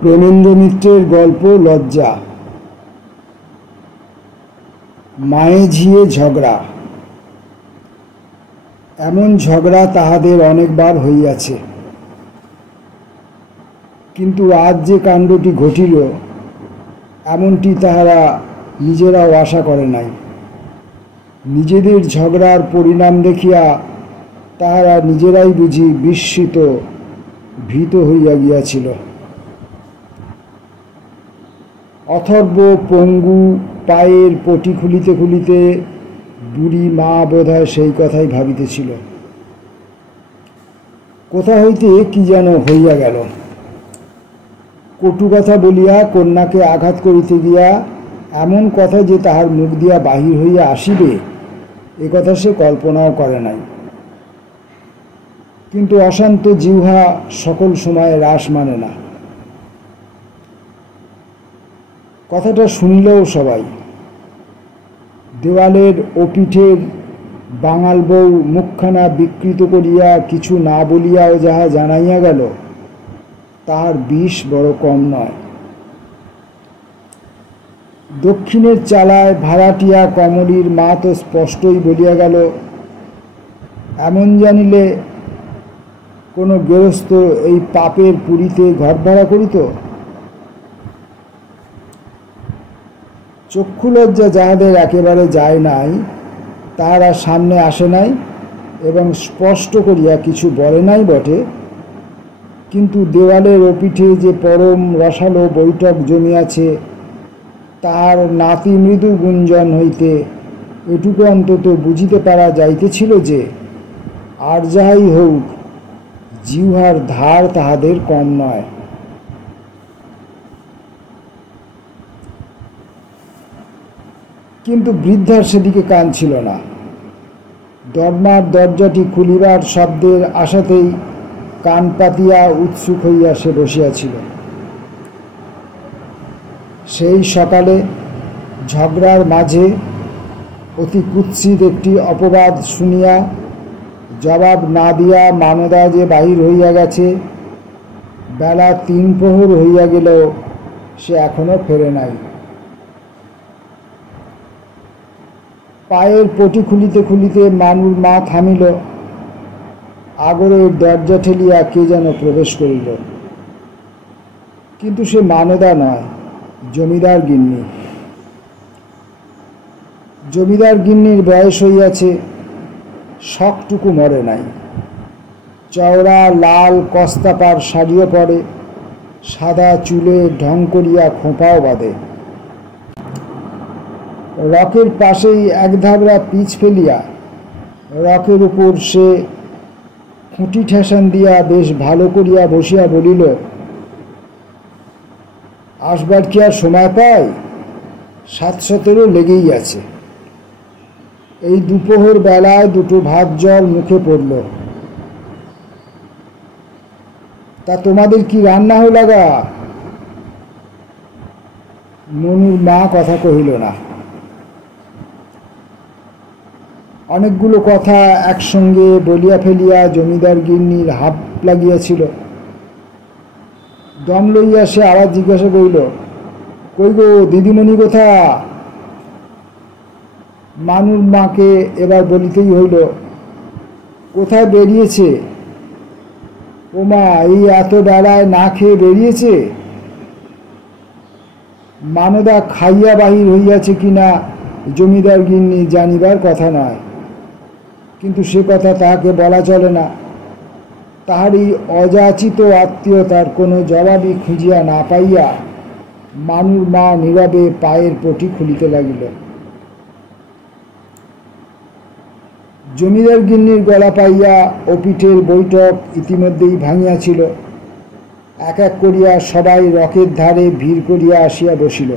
প্রেমেন্দ্র মিত্রের গল্প লজ্জা। মায়ে ঝিয়ে ঝগড়া। এমন ঝগড়া তাহাদের অনেকবার হইয়াছে, কিন্তু আজ যে কাণ্ডটি ঘটিল এমনটি তাহারা নিজেরাও আশা করে নাই। নিজেদের ঝগড়ার পরিণাম দেখিয়া তাহারা নিজেরাই বুঝি বিস্মিত ভীত হইয়া গিয়াছিল। অথর্ব পঙ্গু পায়ের পটি খুলিতে খুলিতে বুড়ি মা বোধহয় সেই কথাই ভাবিতেছিল। কোথা হইতে কি যেন হইয়া গেল। কটু কথা বলিয়া কন্যাকে আঘাত করিতে গিয়া এমন কথা যে তাহার মুখ দিয়া বাহির হইয়া আসিবে এ কথা সে কল্পনাও করে নাই। কিন্তু অশান্ত জিহ্বা সকল সময় রাস মানে না। কথাটা শুনিলেও সবাই। দেওয়ালের ওপিঠের বাঙাল বউ মুখখানা বিকৃত করিয়া কিছু না বলিয়াও যাহা জানাইয়া গেল তাহার বিষ বড় কম নয়। দক্ষিণের চালায় ভাড়াটিয়া কমলির মা তো স্পষ্টই বলিয়া গেল, এমন জানিলে কোনো গৃহস্থ এই পাপের পুরীতে ঘর ভাড়া করিত? চক্ষু লজ্জা যাহাদের একেবারে যায় নাই তাহারা সামনে আসে নাই এবং স্পষ্ট করিয়া কিছু বলে নাই বটে, কিন্তু দেওয়ালের ওপিঠে যে পরম রসালো বৈঠক জমিয়াছে তাহার নাতি মৃদু গুঞ্জন হইতে এটুকু অন্তত বুঝিতে পারা যাইতেছিল যে আর যাহাই হোক জিহ্বার ধার তাহাদের কম নয়। কিন্তু বৃদ্ধার সেদিকে কান ছিল না। দরমার দরজাটি খুলিবার শব্দের আশাতেই কান পাতিয়া উৎসুক হইয়া সে বসিয়াছিল। সেই সকালে ঝগড়ার মাঝে অতি কুৎসিত একটি অপবাদ শুনিয়া জবাব না দিয়া মানদা যে বাহির হইয়া গেছে, বেলা ৩ প্রহর হইয়া গেলেও সে এখনো ফেরে নাই। পায়ের পটি খুলিতে খুলিতে মানুর মা থামিল। আগরের দরজা ঠেলিয়া কে যেন প্রবেশ করিল, কিন্তু সে মানদা নয়, জমিদার গিন্নি। জমিদার গিন্নির বয়স হইয়াছে, শখটুকু মরে নাই। চওড়া লাল কস্তাপার শাড়িও পরে, সাদা চুলে ঢং করিয়া খোঁপাও বাঁধে। রকের পাশেই এক ধাবড়া পিচ ফেলিয়া রকের উপর সে খুঁটি ঠেসান দিয়া বেশ ভালো করিয়া বসিয়া বলিল, আসবার কি আর সময় পাই? ৭-১৭ লেগেই আছে। এই দুপুর বেলায় দুটো ভাত জল মুখে পড়ল। তা তোমাদের কি রান্না হল লাগা? মনুর মা কথা কহিল না। অনেকগুলো কথা একসঙ্গে বলিয়া ফেলিয়া জমিদার গিন্নির হাঁপ লাগিয়াছিল। দম লইয়া সে আবার জিজ্ঞাসা করিল, কই গো দিদিমণি কোথা? মানুর মাকে এবার বলিতেই হইল, কোথায় বেরিয়েছে? ওমা, এই এত বেলায় না খেয়ে বেরিয়েছে? মানদা খাইয়া বাহির হইয়াছে কিনা জমিদার গিন্নি জানিবার কথা নয়, কিন্তু সে কথা তাহাকে বলা চলে না। তাহারই অযাচিত আত্মীয়তার কোনো জবাবই খুঁজিয়া না পাইয়া মানুর মা নীরবে পায়ের পটি খুলিতে লাগিল। জমিদার গিন্নির গলা পাইয়া ওপিঠের বৈঠক ইতিমধ্যেই ভাঙিয়াছিল। এক এক করিয়া সবাই রকের ধারে ভিড় করিয়া আসিয়া বসিল।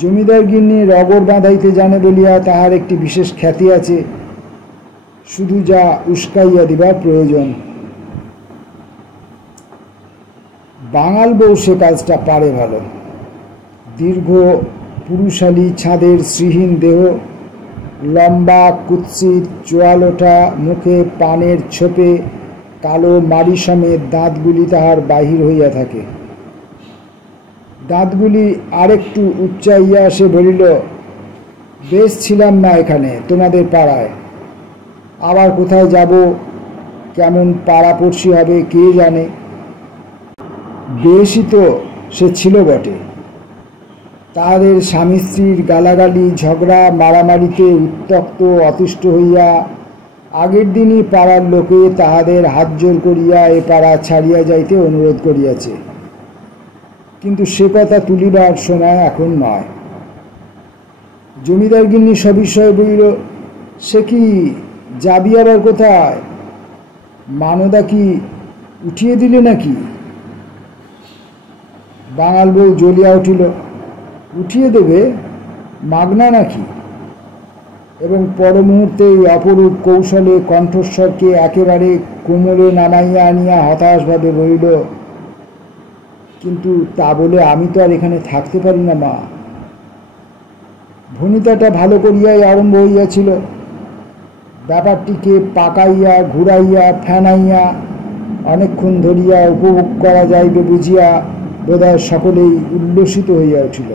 জমিদার গিন্নি রগর বাঁধাইতে জানে বলিয়া তাহার একটি বিশেষ খ্যাতি আছে, শুধু যা উস্কাইয়া দিবার প্রয়োজন। বাঙাল বউ সে কাজটা পারে ভালো। দীর্ঘ পুরুষালী ছাদের শ্রীহীন দেহ, লম্বা কুৎসিত চোয়ালোটা মুখে পানের ছোপে কালো মাড়ি সমেত দাঁতগুলি তাহার বাহির হইয়া থাকে। দাঁতগুলি আরেকটু উচ্চাইয়া সে বলিল, বেশ ছিলাম না এখানে তোমাদের পাড়ায়, আবার কোথায় যাব, কেমন পাড়াপড়শি হবে কে জানে। বেশই তো সে ছিল বটে। তাহাদের স্বামী স্ত্রীর গালাগালি ঝগড়া মারামারিতে উত্তক্ত অতিষ্ঠ হইয়া আগের দিনই পাড়ার লোকে তাহাদের হাত জোর করিয়া এ পাড়া ছাড়িয়া যাইতে অনুরোধ করিয়াছে, কিন্তু সে কথা তুলিবার সময় এখন নয়। জমিদার গিন্নি সবিষয়ে বলিল, সে কি যাবি আবার কোথায়? মানদা কি উঠিয়ে দিলে নাকি? বাঙাল বউ জ্বলিয়া উঠিল, উঠিয়ে দেবে মাগনা নাকি? এবং পর মুহূর্তেই অপরূপ কৌশলে কণ্ঠস্বরকে একেবারে কোমরে নামাইয়া আনিয়া হতাশভাবে বলিল, কিন্তু তা বলে আমি তো আর এখানে থাকতে পারি না মা। ভনিতাটা ভালো করিয়াই আরম্ভ হইয়াছিল। ব্যাপারটিকে পাকাইয়া ঘুরাইয়া ফেনাইয়া অনেকক্ষণ ধরিয়া উপভোগ করা যাইবে বুঝিয়া বোধহয় সকলেই উল্লসিত হইয়া উঠিল।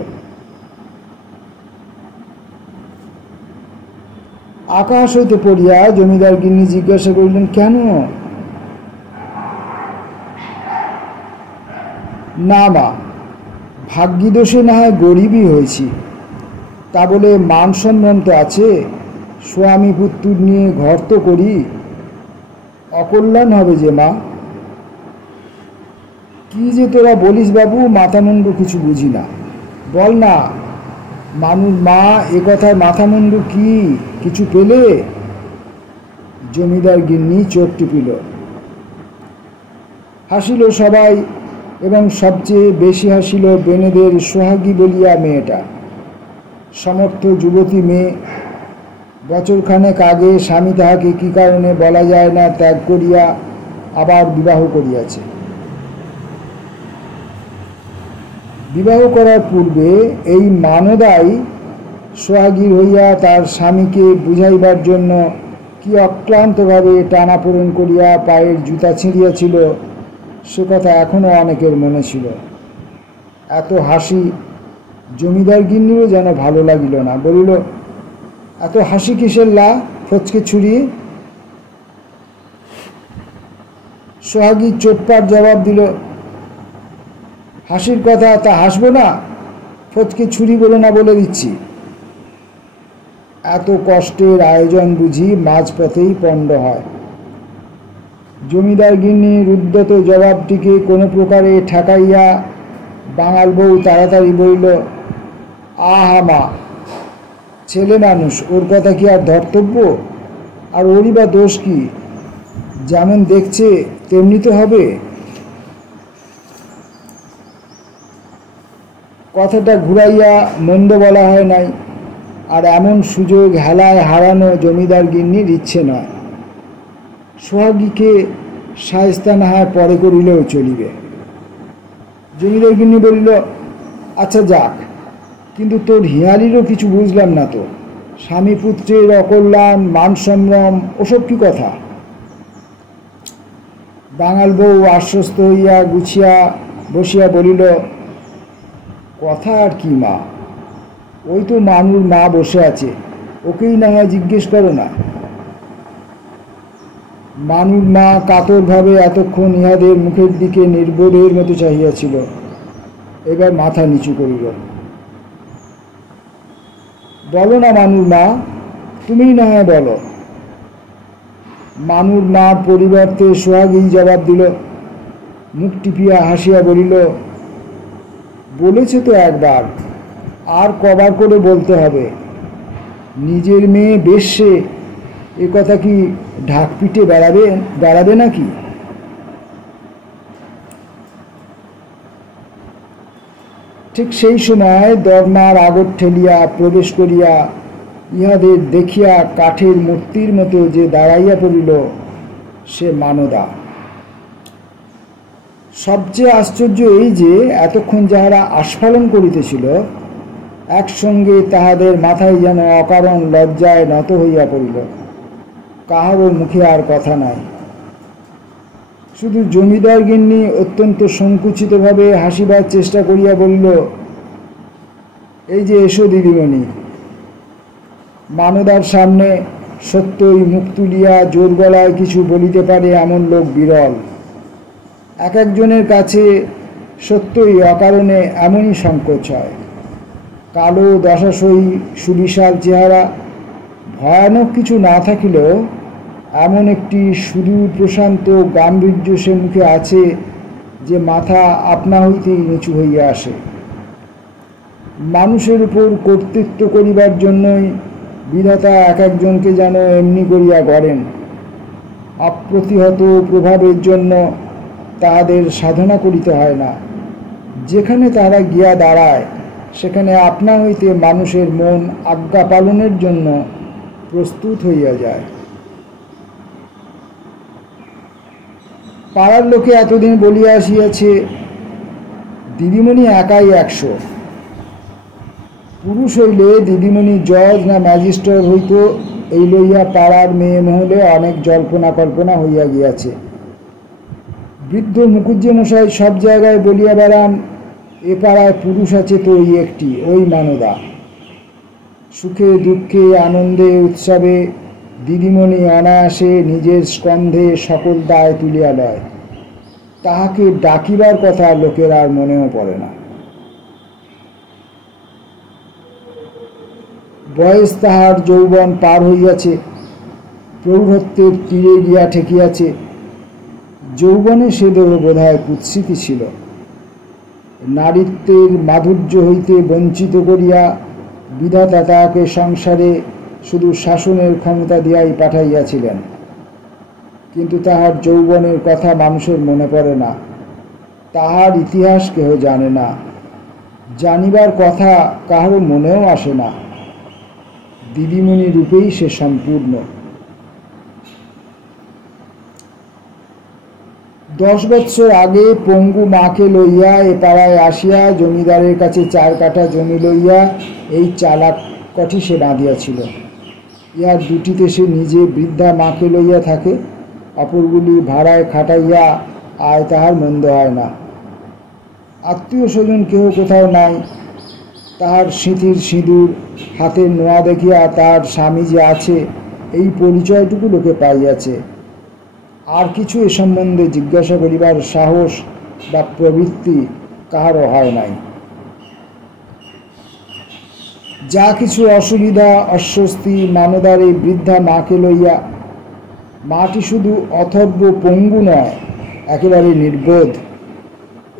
আকাশ হইতে পড়িয়া জমিদার গিন্নি জিজ্ঞাসা করিলেন, কেন? না মা, ভাগ্যদোষে না হয় গরিবই হয়েছি, তা বলে মান সম্মান তো আছে। স্বামী পুত্র নিয়ে ঘর তো করি, অকল্যাণ হবে যে মা। কি যে তোরা বলিস বাবু, মাথা মুন্ডু কিছু বুঝি না। বল না মানুষ মা, এ কথায় মাথা মুন্ডু কি কিছু পেলে? জমিদার গিন্নি চোখ টিপিল। হাসিল সবাই, এবং সবচেয়ে বেশি হাসিল বেনেদের সোহাগী বলিয়া মেয়েটা। সমর্থ যুবতী মেয়ে, বছরখানেক আগে স্বামী তাহাকে কি কারণে বলা যায় না ত্যাগ করিয়া আবার বিবাহ করিয়াছে। বিবাহ করার পূর্বে এই মানদাই সোহাগীর হইয়া তার স্বামীকে বুঝাইবার জন্য কি অক্লান্তভাবে টানাপোড়েন করিয়া পায়ের জুতা ছিঁড়িয়াছিল, সে কথা এখনও অনেকের মনে ছিল। এত হাসি জমিদার গিন্নিরও যেন ভালো লাগিল না। বলিল, এত হাসি কিসের লা, ফচকে ছুরি? সোহাগী চোটপাট জবাব দিল, হাসির কথা তা হাসবো না, ফচকে ছুরি বলে না বলে দিচ্ছি। এত কষ্টের আয়োজন বুঝি মাঝপথেই পণ্ড হয়। জমিদার গিন্নির উদ্যত জবাবটিকে কোনো প্রকারে ঠেকাইয়া বাঙাল বউ তাড়াতাড়ি বলিল, আহা মা, ছেলে মানুষ, ওর কথা কি আর ধর্তব্য? আর ওরই বা দোষ কি? যেমন দেখছে তেমনি তো হবে। কথাটা ঘুরাইয়া মন্দ বলা হয় নাই, আর এমন সুযোগ হেলায় হারানো জমিদার গিন্নির ইচ্ছে নয়। সোহাগীকে শায়েস্তা না হয় পরে করিলেও চলিবে। জমিদার গিন্নি বলিল, আচ্ছা যাক, কিন্তু তোর হিয়ালিরও কিছু বুঝলাম না তো। স্বামী পুত্রের অকল্যাণ, মান সম্ভ্রম, ওসব কি কথা? বাঙাল বউ আশ্বস্ত হইয়া গুছিয়া বসিয়া বলিল, কথা আর কি মা, ওই তো মানুর মা বসে আছে, ওকেই না হয় জিজ্ঞেস করো না। মানুর মা কাতরভাবে এতক্ষণ ইহাদের মুখের দিকে নির্বোধের মতো চাহিয়াছিল, এবার মাথা নিচু করিল। বলো না মানুর মা, তুমিই না হয় বলো। মানুর মার পরিবর্তে সোহাগী জবাব দিল, মুখ টিপিয়া হাসিয়া বলিল, বলেছে তো একবার, আর কবার করে বলতে হবে? নিজের মেয়ে বেশ্যে, এ কথা কি ঢাক পিটে বেড়াবে নাকি? ঠিক সেই সময় দরমার আগর ঠেলিয়া প্রবেশ করিয়া ইহাদের দেখিয়া কাঠের মূর্তির মতো যে দাঁড়াইয়া পড়িল, সে মানদা। সবচেয়ে আশ্চর্য এই যে এতক্ষণ যাহারা আস্ফালন করিতেছিল, একসঙ্গে তাহাদের মাথায় যেন অকারণ লজ্জায় নত হইয়া পড়িল। কাহারও মুখে আর কথা নাই। শুধু জমিদার গিন্নি অত্যন্ত সংকুচিতভাবে হাসিবার চেষ্টা করিয়া বলল, এই যে এসো দিদিমণি। মানদার সামনে সত্যই মুখ তুলিয়া জোর গলায় কিছু বলিতে পারে এমন লোক বিরল। এক একজনের কাছে সত্যই অকারণে এমনই সংকোচ হয়। কালো দশাশয়ী সুবিশাল চেহারা, ভয়ানক কিছু না থাকিলেও এমন একটি সুদূর প্রশান্ত গাম্ভীর্য সে মুখে আছে যে মাথা আপনা হইতেই নিচু হইয়া আসে। মানুষের উপর কর্তৃত্ব করিবার জন্যই বিধাতা এক একজনকে যেন এমনি করিয়া গড়েন। অপ্রতিহত প্রভাবের জন্য তাহাদের সাধনা করিতে হয় না। যেখানে তারা গিয়া দাঁড়ায় সেখানে আপনা হইতে মানুষের মন আজ্ঞা পালনের জন্য প্রস্তুত হইয়া যায়। পাড়ার লোকে এতদিন বলিয়া আসিয়াছে, দিদিমণি একাই 100। পুরুষ হইলে দিদিমণি জজ না ম্যাজিস্ট্রেট হইত, এই লইয়া পাড়ার মেয়ে মহলে অনেক জল্পনা কল্পনা হইয়া গিয়াছে। বৃদ্ধ মুখুজ্জে মশাই সব জায়গায় বলিয়া বেড়ান, এ পাড়ায় পুরুষ আছে তো ওই একটি, ওই মানদা। সুখে দুঃখে আনন্দে উৎসবে দিদিমণি অনায়াসে নিজের স্কন্ধে সকল দায় তুলিয়া লয়। তাহাকে ডাকিবার কথা লোকের আর মনেও পড়ে না। বয়স তাহার যৌবন পার হইয়াছে, প্রৌঢ়ত্বের তীরে গিয়া ঠেকিয়াছে। যৌবনে সে দেহ বোধহয় কুৎসিতই ছিল। নারীত্বের মাধুর্য হইতে বঞ্চিত করিয়া বিধাতা তাহাকে সংসারে শুধু শাসনের ক্ষমতা দিয়াই পাঠাইয়াছিলেন। কিন্তু তাহার যৌবনের কথা মানুষের মনে পড়ে না, তাহার ইতিহাস কেহ জানে না, জানিবার কথা কাহারও মনেও আসে না। দিদিমণি রূপেই সে সম্পূর্ণ। 10 বৎসর আগে পঙ্গু মাকে লইয়া এ পাড়ায় আসিয়া জমিদারের কাছে 4 কাঠা জমি লইয়া এই চালাক কটি সে বাঁধিয়াছিল। ইহার দুটিতে সে নিজে বৃদ্ধা মাকে লইয়া থাকে, অপরগুলি ভাড়ায় খাটাইয়া আয় তাহার মন্দ হয় না। আত্মীয় স্বজন কেহ কোথাও নাই। তাহার সিঁথির সিঁদুর হাতের নোয়া দেখিয়া তার স্বামী যে আছে এই পরিচয়টুকু লোকে পাইয়াছে। আর কিছু এ সম্বন্ধে জিজ্ঞাসা করিবার সাহস বা প্রবৃত্তি কাহারও হয় নাই। যা কিছু অসুবিধা অস্বস্তি মানদার এই বৃদ্ধা মাকে লইয়া, মাটি শুধু অথর্ব পঙ্গু নয়, একেবারে নির্বোধ।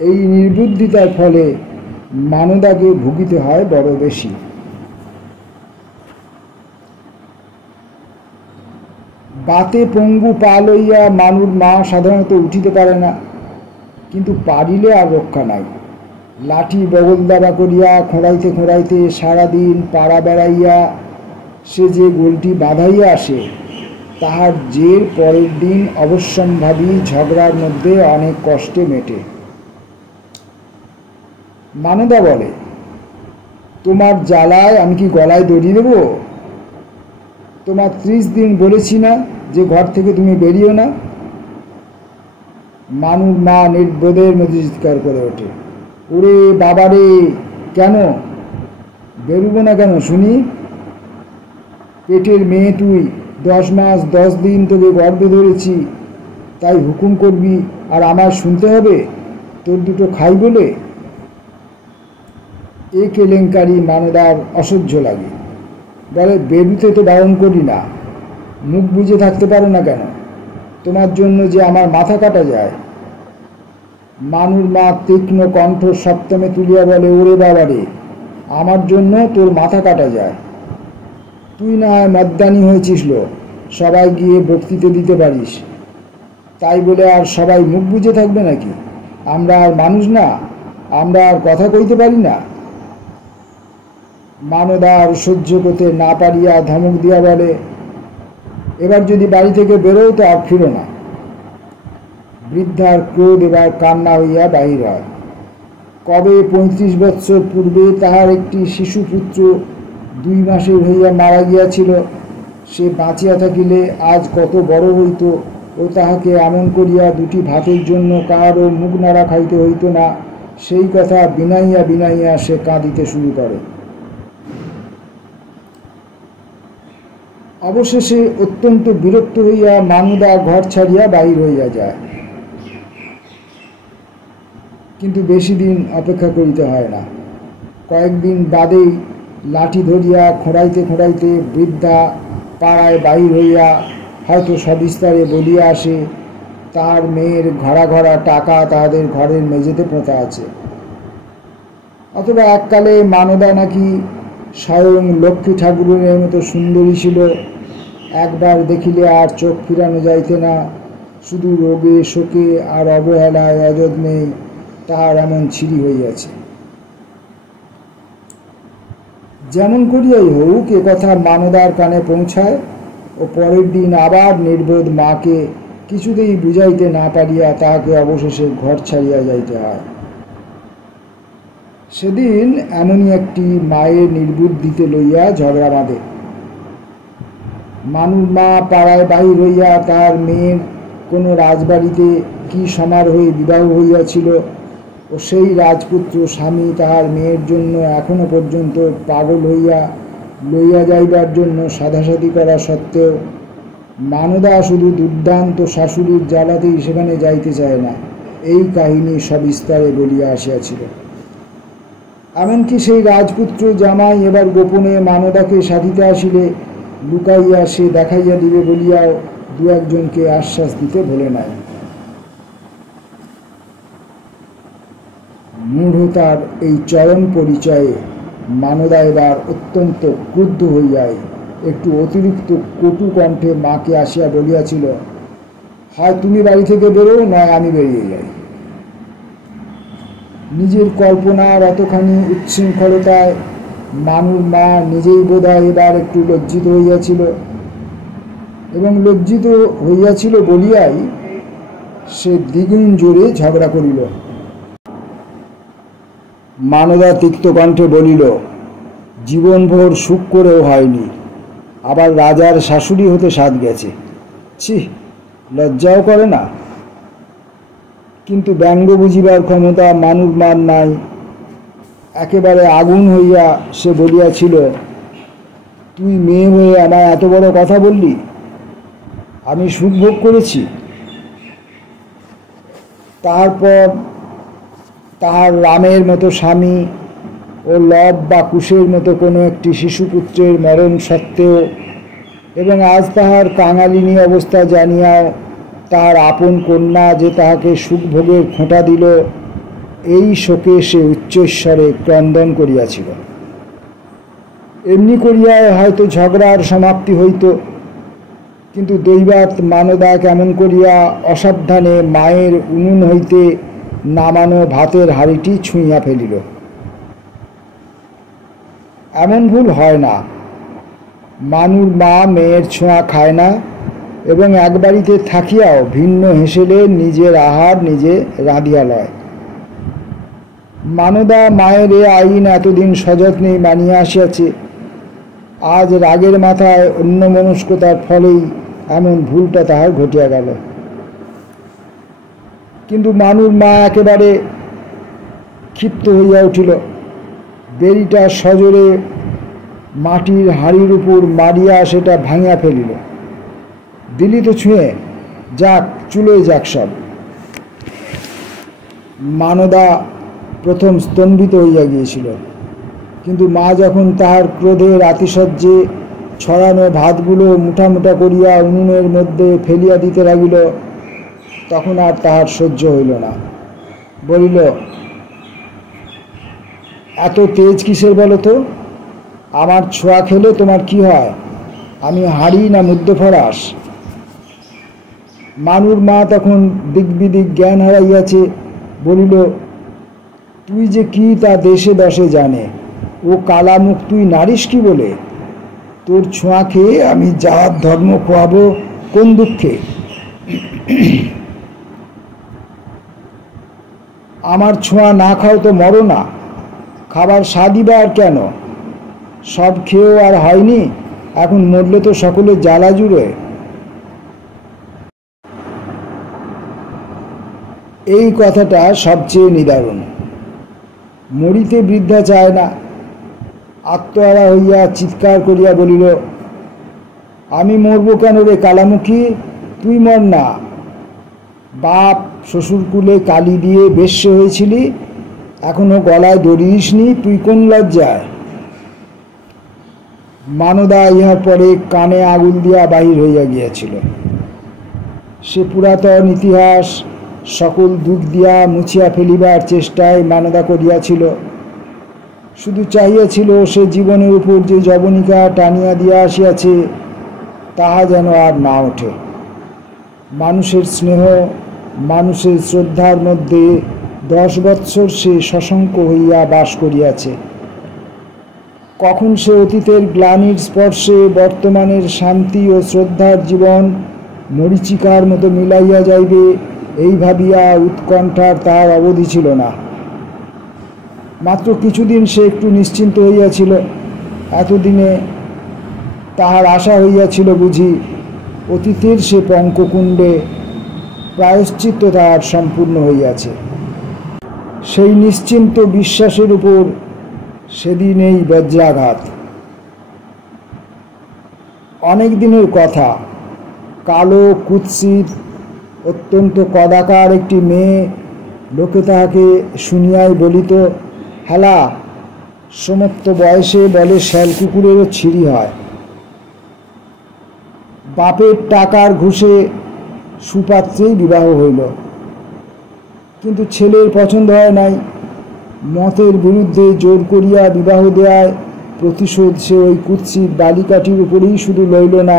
এই নির্বুদ্ধিতার ফলে মানদাকে ভুগিতে হয় বড় বেশি। বাতে পঙ্গু পা লইয়া মানুর মা সাধারণত উঠিতে পারে না, কিন্তু পারিলে আর রক্ষা নাই। লাঠি বগল দাবা করিয়া খোঁড়াইতে খোঁড়াইতে সারাদিন পাড়া বেড়াইয়া সে যে গোলটি বাঁধাইয়া আসে, তাহার জের পরের দিন অবশ্যম্ভাবী ঝগড়ার মধ্যে অনেক কষ্টে মেটে। মানদা বলে, তোমার জ্বালায় আমি কি গলায় দড়ি দেব? তোমার 30 দিন বলেছি না যে ঘর থেকে তুমি বেরিও না? মানুর মা নির্বোধের মধ্যে চিৎকার করে ওঠে, ওরে বাবারে, কেন বেরোবো না কেন শুনি? পেটের মেয়ে তুই, 10 মাস 10 দিন তোকে গর্ভে ধরেছি, তাই হুকুম করবি আর আমার শুনতে হবে তোর দুটো খাই বলে? এ কেলেঙ্কারি মানদার অসহ্য লাগে। বলে, বেরুতে তো বারণ করি না, মুখ বুজে থাকতে পারো না কেন? তোমার জন্য যে আমার মাথা কাটা যায়। মানুর মা তীক্ষ্ণ কণ্ঠ সপ্তমে তুলিয়া বলে, ওরে বাবারে, আমার জন্য তোর মাথা কাটা যায়? তুই না হয় মদ্দানি হয়েছিস, সবাই গিয়ে বক্তৃতা দিতে পারিস, তাই বলে আর সবাই মুখ বুজে থাকবে নাকি? আমরা আর মানুষ না? আমরা আর কথা কইতে পারি না? মানদা আর সহ্য করতে না পারিয়া ধমক দিয়া বলে, এবার যদি বাড়ি থেকে বেরোও তো আর ফিরো না। বৃদ্ধার ক্রোধ এবার কান্না হইয়া বাহির হয়। কবে 35 বৎসর পূর্বে তাহার একটি শিশুপুত্র 2 মাসের হইয়া মারা গিয়াছিল। সে বাঁচিয়া থাকিলে আজ কত বড় হইত ও তাহাকে এমন করিয়া দুটি ভাতের জন্য কারও মুখ নাড়া খাইতে হইত না, সেই কথা বিনাইয়া বিনাইয়া সে কাঁদিতে শুরু করে। অবশেষে অত্যন্ত বিরক্ত হইয়া মানুদা ঘর ছাড়িয়া বাহির হইয়া যায়। কিন্তু বেশি দিন অপেক্ষা করিতে হয় না। কয়েকদিন বাদেই লাঠি ধরিয়া খোঁড়াইতে খোঁড়াইতে বৃদ্ধা পাড়ায় বাহির হইয়া হয়তো সবিস্তারে বলিয়া আসে তার মেয়ের ঘরা ঘরা টাকা তাহাদের ঘরের মেঝেতে পোঁতা আছে, অথবা এককালে মানদা নাকি স্বয়ং লক্ষ্মী ঠাকুরের মতো সুন্দরী ছিল, একবার দেখিলে আর চোখ ফিরানো যাইতে না, শুধু রোগে শোকে আর অবহেলায় অযত্নে তাহার এমন ছিরি হইয়াছে। যেমন করিয়াই হোক এ কথা মানদার কানে পৌঁছায় ও পরের দিন আবার নির্বোধ মাকে কিছুতেই বুঝাইতে না পারিয়া তাহাকে অবশেষে ঘর ছাড়িয়া যাইতে হয়। সেদিন এমনই একটি মায়ের নির্বুদ্ধিতে লইয়া ঝগড়া বাঁধে। মানুর মা পাড়ায় বাহির হইয়া তার মেয়ের কোনো রাজবাড়িতে কি সমারোহে বিবাহ হইয়াছিল ও সেই রাজপুত্র স্বামী তাহার মেয়ের জন্য এখনো পর্যন্ত পাগল হইয়া লইয়া যাইবার জন্য সাধাসাধি করা সত্ত্বেও মানদা শুধু দুর্দান্ত শাশুড়ির জ্বালাতেই সেখানে যাইতে চায় না, এই কাহিনী সবিস্তারে বলিয়া আসিয়াছিল। এমনকি সেই রাজপুত্র জামাই এবার গোপনে মানদাকে সাধিতে আসিলে লুকাইয়া সে দেখাইয়া দিবে বলিয়াও দু একজনকে আশ্বাস দিতে ভোলে নাই। মূঢ়তার এই চরম পরিচয়ে মানদা এবার অত্যন্ত ক্রুদ্ধ হইয়াই একটু অতিরিক্ত কটু কণ্ঠে মাকে আসিয়া বলিয়াছিল, হয় তুমি বাড়ি থেকে বেরো, নয় আমি বেরিয়ে যাই। নিজের কল্পনার অতখানি উচ্ছৃঙ্খলতায় মানুর মা নিজেই বোধহয় এবার একটু লজ্জিত হইয়াছিল, এবং লজ্জিত হইয়াছিল বলিয়াই সে দ্বিগুণ জোরে ঝগড়া করিল। মানদা তিক্ত কণ্ঠে বলিল, জীবনভর সুখ করেও হয়নি, আবার রাজার শাশুড়ি হতে সাধ গেছে, ছি, লজ্জাও করে না। কিন্তু ব্যঙ্গ বুঝিবার ক্ষমতা মানুর মার নাই। একেবারে আগুন হইয়া সে বলিয়াছিল, তুই মেয়ে হয়ে আমায় এত বড় কথা বললি? আমি সুখ ভোগ করেছি। তারপর তাহার রামের মতো স্বামী ও লব বা কুশের মতো কোনো একটি শিশুপুত্রের মরণ সত্ত্বেও, এবং আজ তাহার কাঙালিনী অবস্থা জানিয়াও তাহার আপন কন্যা যে তাহাকে সুখভোগের খোঁটা দিল, এই শোকে সে উচ্চস্বরে ক্রন্দন করিয়াছিল। এমনি করিয়ায় হয়তো ঝগড়ার সমাপ্তি হইত, কিন্তু দৈবাৎ মানদা কেমন করিয়া অসাবধানে মায়ের উনুন হইতে নামানো ভাতের হাঁড়িটি ছুঁইয়া ফেলিল। এমন ভুল হয় না। মানুর মা মেয়ের ছোঁয়া খায় না, এবং এক বাড়িতে থাকিয়াও ভিন্ন হেসেলে নিজের আহার নিজে রাঁধিয়া লয়। মানদা মায়ের এ আইন এতদিন সযত্নে মানিয়া আসিয়াছে, আজ রাগের মাথায় অন্যমনস্কতার ফলেই এমন ভুলটা তাহার ঘটিয়া গেল। কিন্তু মানুর মা একেবারে ক্ষিপ্ত হইয়া উঠিল, বেড়িটা সজোরে মাটির হাঁড়ির উপর মারিয়া সেটা ভাঙিয়া ফেলিল। দিলি তো ছুঁয়ে, যাক, চুলোয় যাক সব। মানদা প্রথম স্তম্ভিত হইয়া গিয়েছিল, কিন্তু মা যখন তাহার ক্রোধের আতিশয্যে ছড়ানো ভাতগুলো মুঠা মুঠা করিয়া উনুনের মধ্যে ফেলিয়া দিতে লাগিল, তখন আর তাহার সহ্য হইল না। বলিল, এত তেজ কিসের বলো তো? আমার ছোঁয়া খেলে তোমার কি হয়? আমি হাঁড়ি না মুদ্দে ফরাস? মানুর মা তখন দিকবিদিক জ্ঞান হারাইয়াছে। বলিল, তুই যে কি তা দেশে দশে জানে, ও কালামুখ তুই নারিস কি বলে? তোর ছোঁয়া খেয়ে আমি জাত ধর্ম খোয়াবো কোন দুঃখে? আমার ছোঁয়া না খাও তো মরো না, খাবার স্বাদিবা আর কেন? সব খেয়েও আর হয়নি, এখন মরলে তো সকলে জ্বালা জুড়ে। এই কথাটা সবচেয়ে নিদারুণ। মরিতে বৃদ্ধা চায় না। আত্মহারা হইয়া চিৎকার করিয়া বলিল, আমি মরব কেন রে কালামুখী, তুই মর না। বাপ শ্বশুরকুলে কালি দিয়ে বেশ্যে হয়েছিলি, এখনো গলায় দড়ি দিসনি, তুই কোন লজ্জায়? মানদা ইহার পরে কানে আগুন দিয়া বাহির হইয়া গিয়াছিল। সে পুরাতন ইতিহাস সকল দুঃখ দিয়া মুছিয়া ফেলিবার চেষ্টায় মানদা করিয়াছিল। শুধু চাহিয়াছিল সে জীবনের উপর যে যবনিকা টানিয়া দিয়া আসিয়াছে তাহা যেন আর না ওঠে। মানুষের স্নেহ, মানুষের শ্রদ্ধার মধ্যে 10 বৎসর সে সশঙ্ক হইয়া বাস করিয়াছে। কখন সে অতীতের গ্লানির স্পর্শে বর্তমানের শান্তি ও শ্রদ্ধার জীবন মরীচিকার মতো মিলাইয়া যাইবে, এই ভাবিয়া উৎকণ্ঠার তার অবধি ছিল না। মাত্র কিছুদিন সে একটু নিশ্চিন্ত হইয়াছিল। এতদিনে তাহার আশা হইয়াছিল বুঝি অতীতের সে পঙ্ককুণ্ডে প্রায়শ্চিত্ত তাহার সম্পূর্ণ হইয়াছে। সেই নিশ্চিন্ত বিশ্বাসের উপর সেদিন এই বজ্রাঘাত। অনেক দিনের কথা, কালো কুৎসিত অত্যন্ত কদাকার একটি মেয়ে, লোকে তাহাকে শুনিয়াই বলিত, হেলা সমস্ত বয়সে বলে শ্যাল কুকুরেরও ছিঁড়ি হয়। বাপের টাকার ঘুষে সুপাত্রেই বিবাহ হইল, কিন্তু ছেলের পছন্দ হয় নাই। মতের বিরুদ্ধে জোর করিয়া বিবাহ দেওয়ায় প্রতিশোধ সে ওই কুৎসিত বালিকাটির উপরেই শুধু লইল না,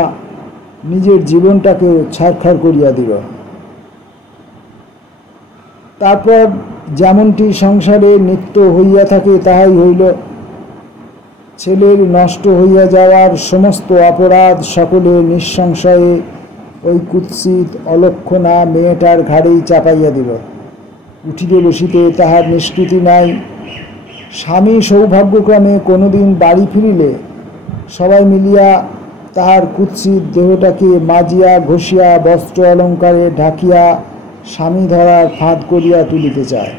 নিজের জীবনটাকেও ছারখার করিয়া দিল। তারপর যেমনটি সংসারে নিত্য হইয়া থাকে তাহাই হইল। ছেলের নষ্ট হইয়া যাওয়ার সমস্ত অপরাধ সকলে নিঃসংশয়ে ওই কুৎসিত অলক্ষণা মেয়েটার ঘাড়েই চাপাইয়া দিল। উঠিতে বসিতে তাহার নিষ্কৃতি নাই। স্বামী সৌভাগ্যক্রমে কোনোদিন বাড়ি ফিরিলে সবাই মিলিয়া তাহার কুৎসিত দেহটাকে মাজিয়া ঘষিয়া বস্ত্র অলঙ্কারে ঢাকিয়া স্বামী ধরার ফাঁদ করিয়া তুলিতে চায়।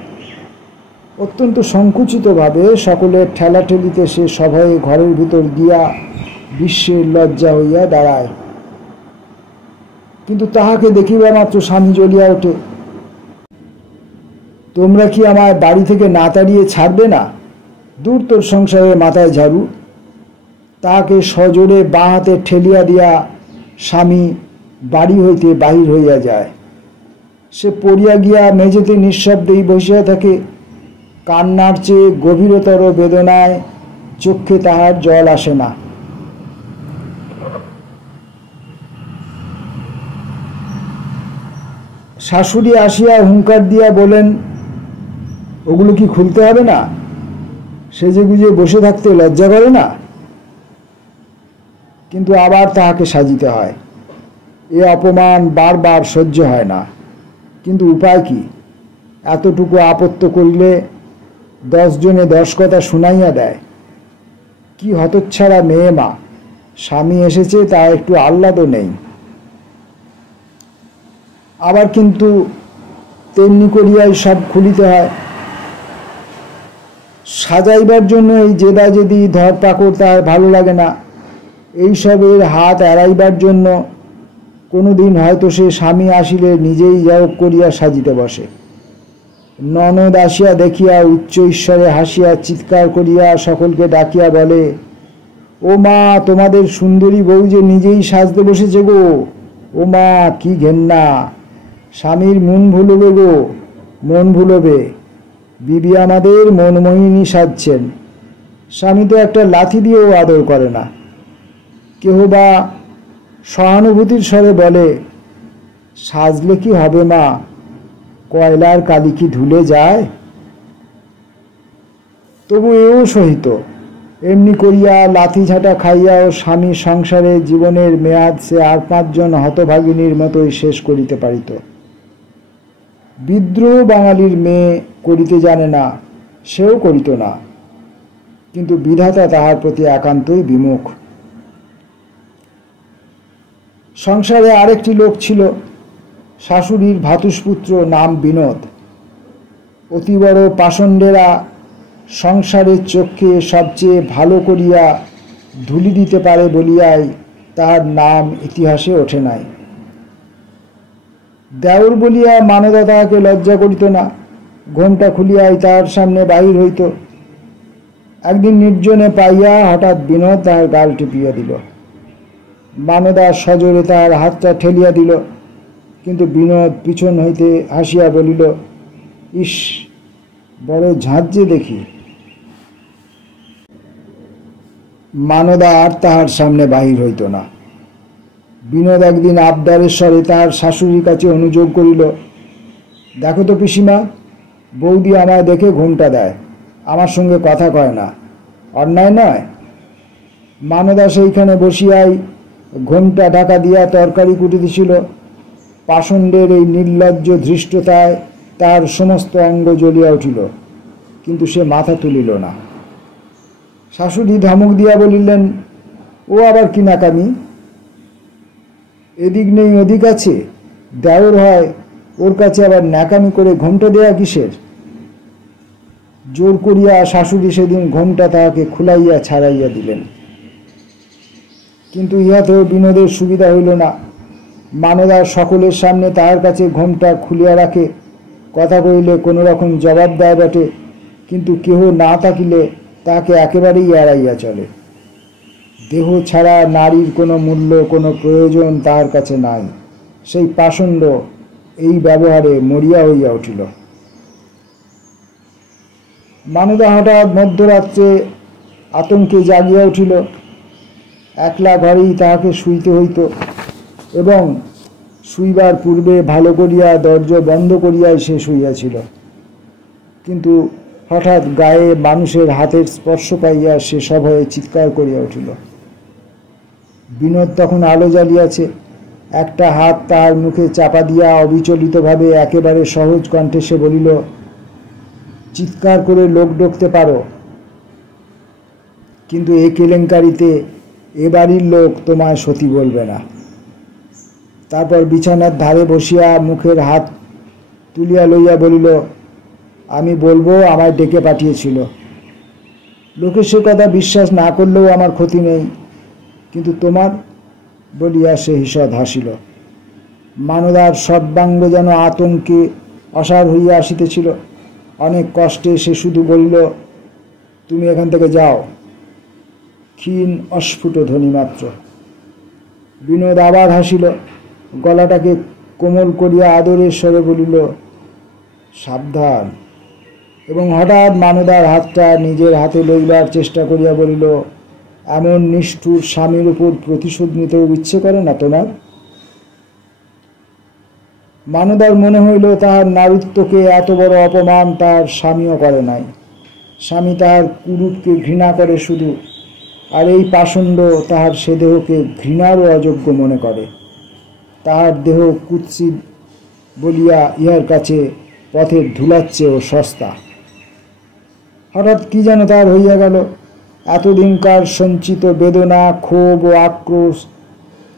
অত্যন্ত সংকুচিতভাবে সকলের ঠেলাঠেলিতে সে সভয়ে ঘরের ভিতর গিয়া বিশ্বের লজ্জা হইয়া দাঁড়ায়। কিন্তু তাহাকে দেখিবা মাত্র স্বামী জ্বলিয়া ওঠে, তোমরা কি আমায় বাড়ি থেকে না তাড়িয়ে ছাড়বে না? দূর তোর সংসারে মাথায় ঝাড়ু। তাহাকে সজোরে বাঁ হাতে ঠেলিয়া দিয়া স্বামী বাড়ি হইতে বাহির হইয়া যায়। সে পড়িয়া গিয়া মেঝেতে নিঃশব্দেই বসিয়া থাকে। কান্নার চেয়ে গভীরতর বেদনায় চক্ষে তাহার জল আসে না। শাশুড়ি আসিয়া হুঙ্কার দিয়া বলেন, ওগুলো কি খুলতে হবে না? সেজে গুজে বসে থাকতে লজ্জা করে না? কিন্তু আবার তাহাকে সাজিতে হয়। এ অপমান বারবার সহ্য হয় না, কিন্তু উপায় কি? এতটুকু আপত্তি করিলে 10 জনে 10 কথা শুনাইয়া দেয়। কি হতচ্ছাড়া মেয়ে মা! স্বামী এসেছে তা একটু আহ্লাদও নেই। আবার কিন্তু তেমনি করিয়াই সব খুলিতে হয়। সাজাইবার জন্য এই জেদাজেদি ধরপাকড় তার ভালো লাগে না। এইসবের হাত এড়াইবার জন্য কোনোদিন হয়তো সে স্বামী আসিলে নিজেই জবাব করিয়া সাজিতে বসে। ননদ আসিয়া দেখিয়া উচ্চ ঈশ্বরে হাসিয়া চিৎকার করিয়া সকলকে ডাকিয়া বলে, ও মা, তোমাদের সুন্দরী বউ যে নিজেই সাজতে বসেছে গো। ও মা, কি ঘেন্না! স্বামীর মন ভুলবে গো, মন ভুলবে। বিবি আমাদের মনমোহিনী সাজছেন। স্বামী তো একটা লাথি দিয়েও আদর করে না। কেহ বা সহানুভূতির স্বরে বলে, সাজলে কি হবে মা, কয়লার কালি কি ধুলে যায়? তবু এও সহিত। এমনি করিয়া লাথি ঝাঁটা খাইয়াও স্বামী সংসারে জীবনের মেয়াদ সে আর 5 জন হতভাগিনীর মতোই শেষ করিতে পারিত। বিদ্রোহ বাঙালির মেয়ে করিতে জানে না, সেও করিত না। কিন্তু বিধাতা তাহার প্রতি একান্তই বিমুখ। সংসারে আরেকটি লোক ছিল, শাশুড়ির ভাতুষপুত্র, নাম বিনোদ। অতি বড় পাষণ্ডেরা সংসারের চক্ষে সবচেয়ে ভালো করিয়া ধুলি দিতে পারে বলিয়াই তাহার নাম ইতিহাসে ওঠে নাই। দেওর বলিয়া মানদা তাহাকে লজ্জা করিত না, ঘোমটা খুলিয়াই তাহার সামনে বাহির হইত। একদিন নির্জনে পাইয়া হঠাৎ বিনোদ তাহার গাল টিপিয়া দিল। মানদা সজোরে তাহার হাতটা ঠেলিয়া দিল, কিন্তু বিনোদ পিছন হইতে হাসিয়া বলিল, ইস, বড় ঝাঁঝে দেখি। মানদা আর তাহার সামনে বাহির হইত না। বিনোদ একদিন আবদারের স্বরে তাহার শাশুড়ির কাছে অনুযোগ করিল, দেখো তো পিসিমা, বৌদি আমায় দেখে ঘোমটা দেয়, আমার সঙ্গে কথা কয় না, অন্যায় নয়? মানদা সেইখানে বসিয়াই ঘোমটা ঢাকা দিয়া তরকারি কুটিতেছিল। পাষণ্ডের এই নির্লজ্জ ধৃষ্টতায় তার সমস্ত অঙ্গ জ্বলিয়া উঠিল, কিন্তু সে মাথা তুলিল না। শাশুড়ি ধমক দিয়া বলিলেন, ও আবার কি নাকামি? এদিক নেই ওদিক আছে, দেওর হয়, ওর কাছে আবার ন্যাকামি করে ঘোমটা দেয়া কিসের? জোর করিয়া শাশুড়ি সেদিন ঘোমটা তাহাকে খুলাইয়া ছাড়াইয়া দিলেন। কিন্তু ইহাতেও বিনোদের সুবিধা হইল না। মানদার সকলের সামনে তাহার কাছে ঘোমটা খুলিয়া রাখে, কথা কইলে কোনো রকম জবাব দেয় বটে, কিন্তু কেহ না থাকিলে তাকে একেবারেই এড়াইয়া চলে। দেহ ছাড়া নারীর কোনো মূল্য, কোনো প্রয়োজন তাহার কাছে নাই। সেই পাষণ্ড এই ব্যবহারে মরিয়া হইয়া উঠিল। মানদা হঠাৎ মধ্যরাত্রে আতঙ্কে জাগিয়া উঠিল। একলা ঘরেই তাহাকে শুইতে হইত, এবং শুইবার পূর্বে ভালো করিয়া দরজা বন্ধ করিয়াই সে শুইয়াছিল। কিন্তু হঠাৎ গায়ে মানুষের হাতের স্পর্শ পাইয়া সে সভয়ে চিৎকার করিয়া উঠিল। বিনোদ তখন আলো জ্বালিয়াছে। একটা হাত তাহার মুখে চাপা দিয়া অবিচলিতভাবে একেবারে সহজ কণ্ঠে সে বলিল, চিৎকার করে লোক ডকতে পারো, কিন্তু এ কেলেঙ্কারিতে এ বাড়ির লোক তোমায় সতী বলবে না। তারপর বিছানার ধারে বসিয়া মুখের হাত তুলিয়া লইয়া বলিল, আমি বলবো আমায় ডেকে পাঠিয়েছিল। লোকে সে কথা বিশ্বাস না করলেও আমার ক্ষতি নেই, কিন্তু তোমার, বলিয়া সে ঈষৎ হাসিল। মানদার সর্বাঙ্গ যেন আতঙ্কে অসাড় হইয়া আসিতেছিল। অনেক কষ্টে সে শুধু বলিল, তুমি এখান থেকে যাও। ক্ষীণ অস্ফুট ধ্বনি মাত্র। বিনোদ আবার হাসিল, গলাটাকে কোমল করিয়া আদরের স্বরে বলিল, সাবধান। এবং হঠাৎ মানদার হাতটা নিজের হাতে লইবার চেষ্টা করিয়া বলিল, এমন নিষ্ঠুর স্বামীর উপর প্রতিশোধ নিতেও ইচ্ছে করে না তোমার? মানদার মনে হইল তাহার নারীত্বকে এত বড় অপমান তার স্বামীও করে নাই। স্বামী তাহার কুরূপকে ঘৃণা করে শুধু, আর এই পাষণ্ড তাহার সে দেহকে ঘৃণারও অযোগ্য মনে করে। তাহার দেহ কুৎসিত বলিয়া ইহার কাছে পথের ধুলার চেয়েও সস্তা। হঠাৎ কি যেন তার হইয়া গেল। এতদিনকার সঞ্চিত বেদনা, ক্ষোভ ও আক্রোশ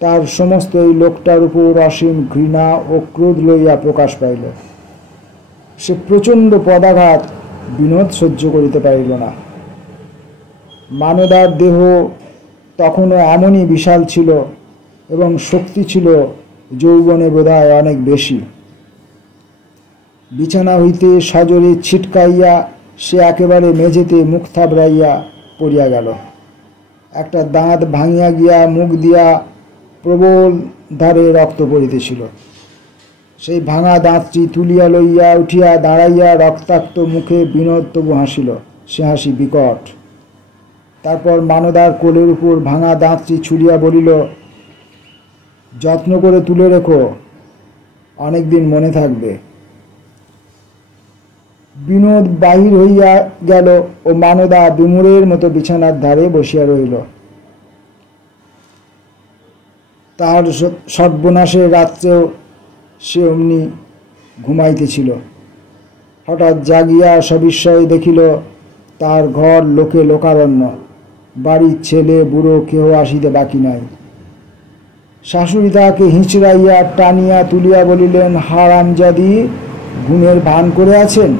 তার সমস্ত এই লোকটার উপর অসীম ঘৃণা ও ক্রোধ লইয়া প্রকাশ পাইল। সে প্রচণ্ড পদাঘাত বিনোদ সহ্য করিতে পারিল না। মানদার দেহ তখনও এমনই বিশাল ছিল, এবং শক্তি ছিল যৌবনে বোধহয় অনেক বেশি। বিছানা হইতে সজোরে ছিটকাইয়া সে একেবারে মেঝেতে মুখ থাবড়াইয়া পড়িয়া গেল। একটা দাঁত ভাঙিয়া গিয়া মুখ দিয়া প্রবল ধারে রক্ত পড়িতেছিল। সেই ভাঙা দাঁতটি তুলিয়া লইয়া উঠিয়া দাঁড়াইয়া রক্তাক্ত মুখে বিনোদ তবু হাসিল। সে হাসি বিকট। তারপর মানদার কোলের উপর ভাঙা দাঁতটি ছুড়িয়া বলিল, যত্ন করে তুলে রেখো, অনেকদিন মনে থাকবে। বিনোদ বাহির হইয়া গেল ও মানদা বিমূঢ়ের মতো বিছানার ধারে বসিয়া রহিল। তাহার সর্বনাশের রাত্রেও সে অমনি ঘুমাইতেছিল। হঠাৎ জাগিয়া সবিস্ময়ে দেখিল তার ঘর লোকে লোকারণ্য। বাড়ির ছেলে বুড়ো কেহ আসিতে বাকি নাই। শাশুড়ি তাহাকে হিঁচড়াইয়া টানিয়া তুলিয়া বলিলেন, হারামজাদি, ঘুমের ভান করে আছেন?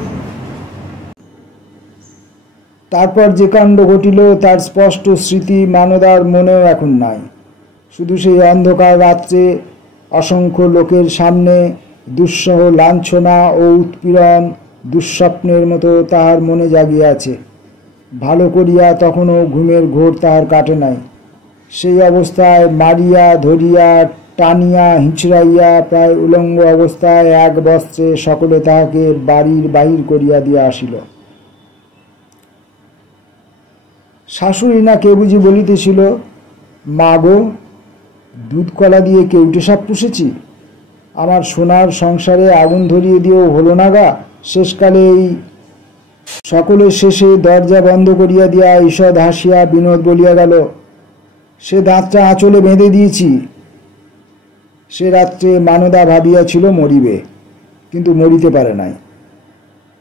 তারপর যে কাণ্ড ঘটিল তার স্পষ্ট স্মৃতি মানদার মনেও এখন নাই। শুধু সেই অন্ধকার রাত্রে অসংখ্য লোকের সামনে দুঃসহ লাঞ্ছনা ও উৎপীড়ন দুঃস্বপ্নের মতো তাহার মনে জাগিয়া আছে। ভালো করিয়া তখনও ঘুমের ঘোর তাহার কাটে নাই। সেই অবস্থায় মারিয়া ধরিয়া টানিয়া হিঁচড়াইয়া প্রায় উলঙ্গ অবস্থায় এক বস্ত্রে সকলে তাহাকে বাড়ির বাহির করিয়া দিয়া আসিল। শাশুড়ি না কে বুঝি বলিতেছিল, মা গো, দুধ কলা দিয়ে কেউটে সাপ পুষেছি, আমার সোনার সংসারে আগুন ধরিয়ে দিয়েও হলো না গা। শেষকালে এই সকলের শেষে দরজা বন্ধ করিয়া দিয়া ঈষৎ হাসিয়া বিনোদ বলিয়া গেল, সে দাঁতটা আঁচলে বেঁধে দিয়েছি। সে রাত্রে মানদা ভাবিয়াছিল মরিবে, কিন্তু মরিতে পারে নাই।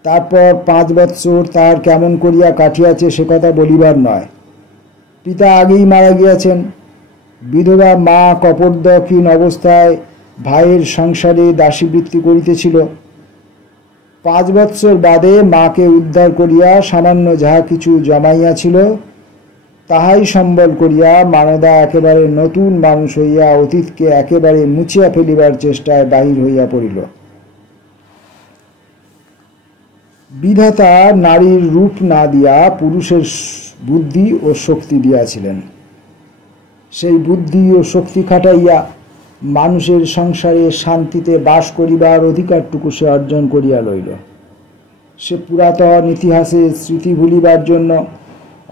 তারপর 5 বৎসর তার কেমন করিয়া কাটিয়াছে সে কথা বলিবার নয়। পিতা আগেই মারা গিয়াছেন। বিধবা মা কপর্দক্ষীণ অবস্থায় ভাইয়ের সংসারে দাসীবৃত্তি করিতেছিল। 5 বৎসর বাদে মাকে উদ্ধার করিয়া সামান্য যাহা কিছু জমাইয়াছিল তাহাই সম্বল করিয়া মানদা একেবারে নতুন মানুষ হইয়া অতীতকে একেবারে মুছিয়া ফেলিবার চেষ্টায় বাহির হইয়া পড়িল। বিধাতা নারীর রূপ না দিয়া পুরুষের বুদ্ধি ও শক্তি দিয়াছিলেন। সেই বুদ্ধি ও শক্তি খাটাইয়া মানুষের সংসারে শান্তিতে বাস করিবার অধিকারটুকু সে অর্জন করিয়া লইল। সে পুরাতন ইতিহাসের স্মৃতি ভুলিবার জন্য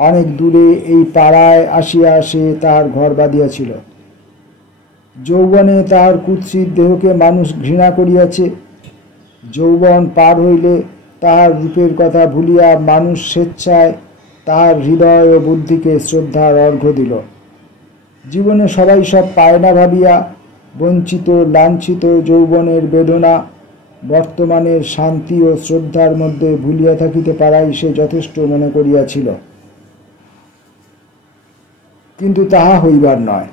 অনেক দূরে এই পাড়ায় আসিয়া সে তাহার ঘর বাঁধিয়াছিল। যৌবনে তাহার কুৎসিত দেহকে মানুষ ঘৃণা করিয়াছে। যৌবন পার হইলে তাহার রূপের কথা ভুলিয়া মানুষ স্বেচ্ছায় তাহার হৃদয় ও বুদ্ধিকে শ্রদ্ধার অর্ঘ্য দিল। জীবনে সবাই সব পায় না ভাবিয়া বঞ্চিত লাঞ্ছিত যৌবনের বেদনা বর্তমানের শান্তি ও শ্রদ্ধার মধ্যে ভুলিয়া থাকিতে পারাই সে যথেষ্ট মনে করিয়াছিল। কিন্তু তাহা হইবার নয়।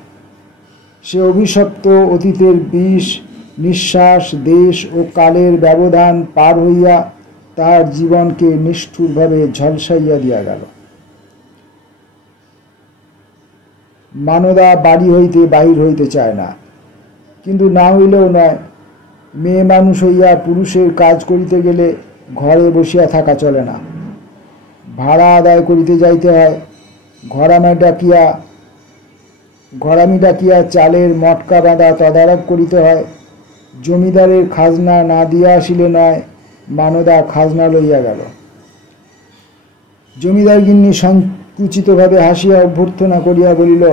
সে অভিশপ্ত অতীতের বিষ নিঃশ্বাস দেশ ও কালের ব্যবধান পার হইয়া তাহার জীবনকে নিষ্ঠুরভাবে ঝলসাইয়া দিয়া গেল। মানদা বাড়ি হইতে বাহির হইতে চায় না, কিন্তু না হইলেও নয়। মেয়ে মানুষ হইয়া পুরুষের কাজ করিতে গেলে ঘরে বসিয়া থাকা চলে না। ভাড়া আদায় করিতে যাইতে হয়। ঘরামি ডাকিয়া চালের মটকা বাঁধা তদারক করিতে হয়। জমিদারের খাজনা না দিয়া আসিলে নয়। মানদা খাজনা লইয়া গেল। জমিদার গিন্নি সংকুচিতভাবে হাসিয়া অভ্যর্থনা করিয়া বলিল,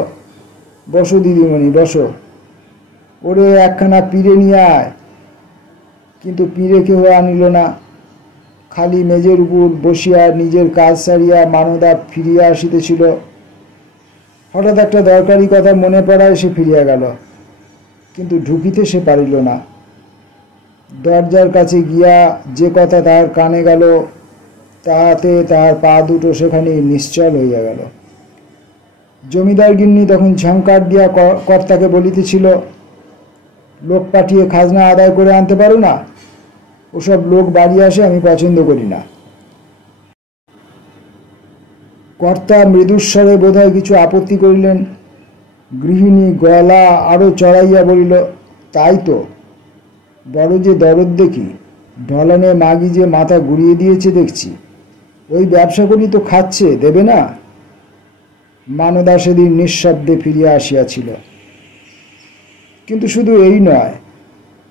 বসো দিদিমণি, বসো। ওরে একখানা পিঁড়ে নিয়ে আয়। কিন্তু পিঁড়ে কেহ আনিল না। খালি মেজের উপর বসিয়া নিজের কাজ সারিয়া মানদা ফিরিয়া আসিতেছিল। হঠাৎ একটা দরকারি কথা মনে পড়ায় সে ফিরিয়া গেল, কিন্তু ঢুকিতে সে পারিল না। দরজার কাছে গিয়া যে কথা তাহার কানে গেল তাহাতে তাহার পা দুটো সেখানে নিশ্চল হইয়া গেল। জমিদার গিন্নি তখন ঝংকার দিয়া কর্তাকে বলিতেছিল, লোক পাঠিয়ে খাজনা আদায় করে আনতে পারো না? ওসব লোক বাড়ি আসে, আমি পছন্দ করি না। কর্তা মৃদুস্বরে বোধহয় কিছু আপত্তি করিলেন। গৃহিণী গলা আরো চড়াইয়া বলিল, তাই তো, বড় যে দরদ দেখি। ঢলানে মাগি যে মাথা ঘুরিয়ে দিয়েছে দেখছি। ওই ব্যবসা করি তো খাচ্ছে, দেবে না? মানদা সেদিন নিঃশব্দে ফিরিয়া আসিয়াছিল। কিন্তু শুধু এই নয়,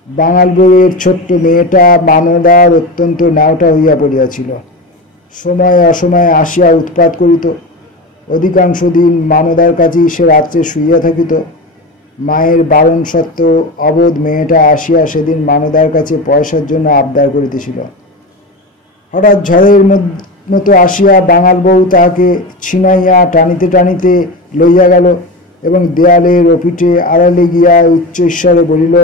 বাঙাল বউয়ের ছোট্ট মেয়েটা মানদার অত্যন্ত নাওটা হইয়া পড়িয়াছিল। সময়ে অসময়ে আসিয়া উৎপাত করিত। অধিকাংশ দিন মানদার কাছেই সে রাত্রে শুইয়া থাকিত। মায়ের বারণ সত্ত্বেও অবোধ মেয়েটা আসিয়া সেদিন মানদার কাছে পয়সার জন্য আবদার করিতেছিল। হঠাৎ ঝড়ের মতো আসিয়া বাঙাল বউ তাহাকে ছিনাইয়া টানিতে টানিতে লইয়া গেল এবং দেয়ালের ওপিঠে আড়ালে গিয়া উচ্চ ঈশ্বরে বলিল,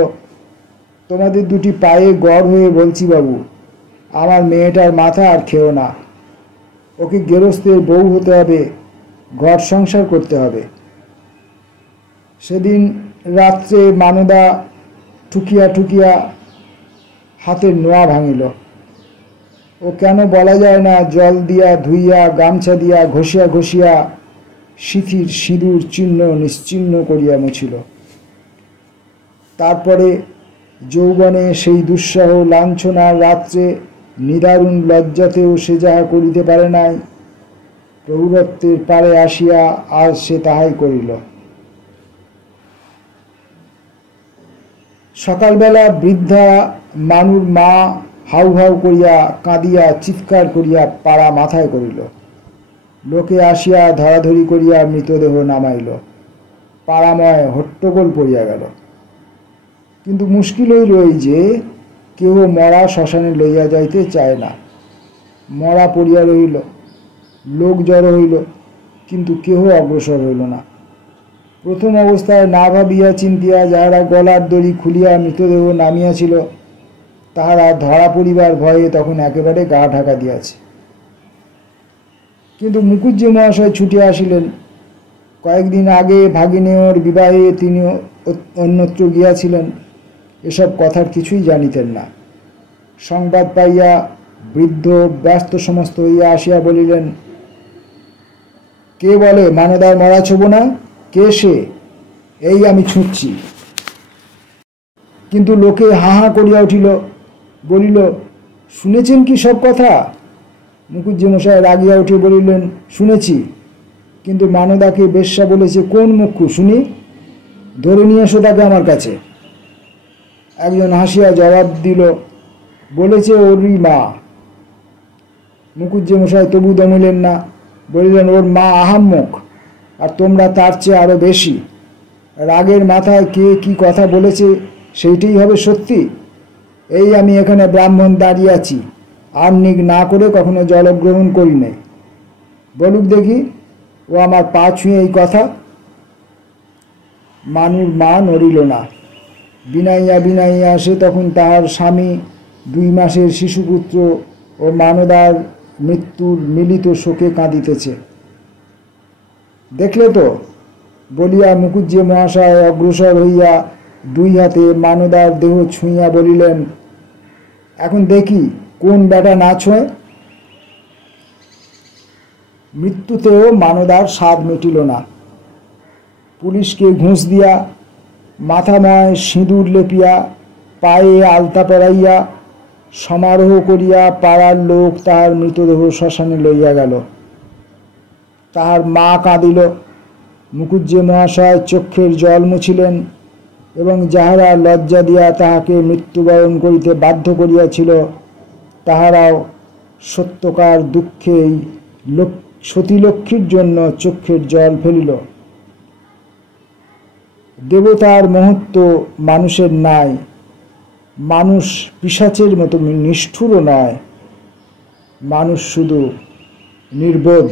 তোমাদের দুটি পায়ে গড় হয়ে বলছি বাবু, আমার মেয়েটার মাথা আর খেও না। ওকে গেরস্তের বউ হতে হবে, ঘর সংসার করতে হবে। সেদিন রাত্রে মানদা ঠুকিয়া ঠুকিয়া হাতের নোয়া ভাঙিল। ও কেন বলা যায় না জল দিয়া ধুইয়া গামছা দিয়া ঘষিয়া ঘষিয়া সিঁথির সিঁদুর চিহ্ন নিশ্চিহ্ন করিয়া মুছিল। তারপরে যৌবনে সেই দুঃসহ লাঞ্ছনার রাত্রে নিদারুণ লজ্জাতেও সে যাহা করিতে পারে নাই, প্রৌঢ়ত্বের পারে আসিয়া আজ সে তাহাই করিল। সকালবেলা বৃদ্ধা মানুর মা হাউ হাউ করিয়া কাঁদিয়া চিৎকার করিয়া পাড়া মাথায় করিল। লোকে আসিয়া ধরাধরি করিয়া মৃতদেহ নামাইল। পাড়াময় হট্টগোল পড়িয়া গেল। কিন্তু মুশকিল হইল এই যে কেহ মরা শ্মশানে লইয়া যাইতে চায় না। মরা পড়িয়া রহিল, লোক জড়ো হইল, কিন্তু কেহ অগ্রসর হইল না। প্রথম অবস্থায় না ভাবিয়া চিন্তিয়া যাহারা গলার দড়ি খুলিয়া মৃতদেহ নামিয়াছিল, তাহারা ধরা পড়িবার ভয়ে তখন একেবারে গা ঢাকা দিয়াছে। কিন্তু মুখুজ্জে মহাশয় ছুটিয়া আসিলেন। কয়েকদিন আগে ভাগিনেয়র বিবাহে তিনি অন্যত্র গিয়াছিলেন, এসব কথার কিছুই জানিতেন না। সংবাদ পাইয়া বৃদ্ধ ব্যস্ত সমস্ত হইয়া আসিয়া বলিলেন, কে বলে মানদার মরা ছোব না? কে সে? এই আমি ছুঁচ্ছি। কিন্তু লোকে হা হা করিয়া উঠিল, বলিল, শুনেছেন কি সব কথা? মুখুজ্জে মশাই রাগিয়া উঠে বলিলেন, শুনেছি, কিন্তু মানদাকে বেশ্যা বলেছে কোন মুখ্য শুনি? ধরে নিয়ে এসো তাকে আমার কাছে। একজন হাসিয়া জবাব দিল, বলেছে ওরই মা। মুখুজ্জে মশাই তবু দমিলেন না, বলিলেন, ওর মা আহাম্মক, আর তোমরা তার চেয়ে আরো বেশি। রাগের মাথায় কে কি কথা বলেছে সেইটাই হবে সত্যি। এই আমি এখানে ব্রাহ্মণ দাঁড়িয়ে আছি, আহ্নিক না করে কখনো জলগ্রহণ করি নাই। বলুক দেখি, ও আমার পা ছুঁয়ে এই কথা। মানুর মা নড়িল না। বিনাইয়া বিনাইয়া সে তখন তাহার স্বামী, 2 মাসের শিশুপুত্র ও মানদার মৃত্যুর মিলিত শোকে কাঁদিতেছে। দেখলে তো, বলিয়া মুখুজ্জে মহাশয় অগ্রসর হইয়া 2 হাতে মানদার দেহ ছুঁইয়া বলিলেন, এখন দেখি কোন বেটা না ছোঁয়। মৃত্যুতেও মানদার স্বাদ মিটিল না। পুলিশকে ঘুষ দিয়া, মাথাময় সিঁদুর লেপিয়া, পায়ে আলতা পরাইয়া, সমারোহ করিয়া পাড়ার লোক তাহার মৃতদেহ শ্মশানে লইয়া গেল। তাহার মা কাঁদিল। মুখুজ্জে মহাশয় চক্ষের জল মুছিলেন এবং যাহারা লজ্জা দিয়া তাহাকে মৃত্যুবরণ করিতে বাধ্য করিয়াছিল, তাহারাও সত্যকার দুঃখেই সতীলক্ষ্মীর জন্য চক্ষের জল ফেলিল। দেবতার মহত্ব মানুষের নাই। মানুষ পিশাচের মতো নিষ্ঠুরও নয়, মানুষ শুধু নির্বোধ।